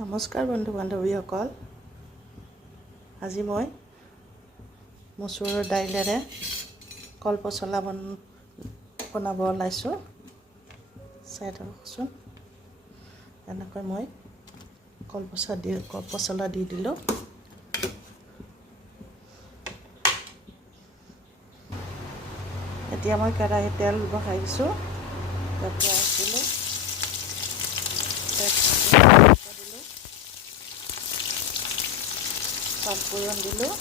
নমস্কাৰ বন্ধু বান্ধৱীসকল, আজি মই মচুৰৰ দাইলেৰে কলপচলা বনাব ওলাইছোঁ। চাই থাককচোন। এনেকৈ মই কলপচলা দি দিলোঁ। এতিয়া মই কেৰাহীত তেল বহাইছোঁ। পিঁয়াজ দিলোঁ, পাঁচফোৰণ দিলোঁ,